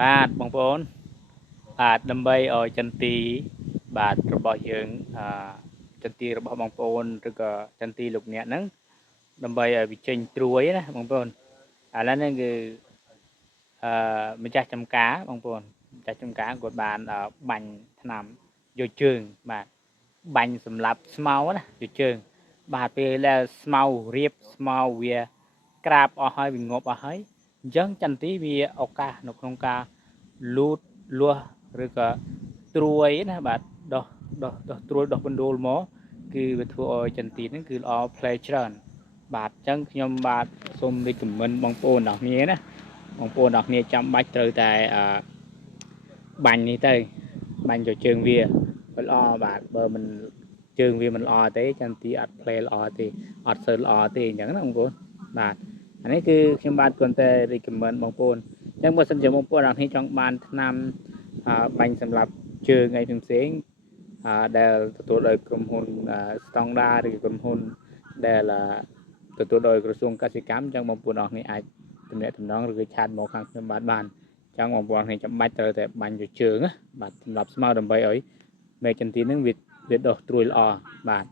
បាទបងប្អូនបាទដើម្បីឲ្យចន្ទីបាទរបស់យើងចន្ទីរបស់បងប្អូនឬក៏ចន្ទីលោកអ្នកហ្នឹងដើម្បីឲ្យវាចេញត្រួយណាបងប្អូនឥឡូវហ្នឹងគឺម្ចាស់ចំការបងប្អូនម្ចាស់ចំការគាត់បានបាញ់ថ្នាំយកជើងបាទបាញ់សម្លាប់ស្មៅណាយកជើងបាទពេលដែលស្មៅរៀបស្មៅវាក្រាបអស់ហើយវាងាប់អស់ហើយអញ្ចឹងចន្ទីវាឱកាសនៅក្នុងការលូតលាស់ឬក៏ត្រួយណាបាទដោះត្រួយដោះបណ្ដូលមកគឺវាធ្វើឲ្យចន្ទីហ្នឹងគឺល្អផ្លែច្រើនបាទអញ្ចឹងខ្ញុំបាទសូម recommend បងប្អូនអរគ្នាណាបងប្អូនអរគ្នាចាំបាច់ត្រូវតែបាញ់នេះទៅបាញ់ចូលជើងវាល្អបាទបើមិនជើងវាមិនល្អទេចន្ទីអត់ផ្លែល្អទេអត់សូវល្អទេអញ្ចឹងណាបងប្អូនបាទអានេះគឺខ្ញុំបាទគ្រាន់តែ recommend បងប្អូនអញ្ចឹងបើសិនជាបងប្អូនអរគ្នាចង់បានថ្នាំបាញ់សម្រាប់ជើងអីផ្សេងដែលទទួលដោយក្រុមហ៊ុនស្តង់ដាឬក្រុមហ៊ុនដែលទទួលដោយក្រសួងកសិកម្មអញ្ចឹងបងប្អូនអរគ្នាអាចទំនាក់ទំនងឬក៏ឆាតមកខាងខ្ញុំបាទបានចឹងបងប្អូនគ្នាចាំបាច់ត្រូវតែបាញ់ទៅជើងណាបាទសម្រាប់ស្មៅដើម្បីឲ្យមេចន្ទីនឹងវាដុះត្រួយល្អបាទ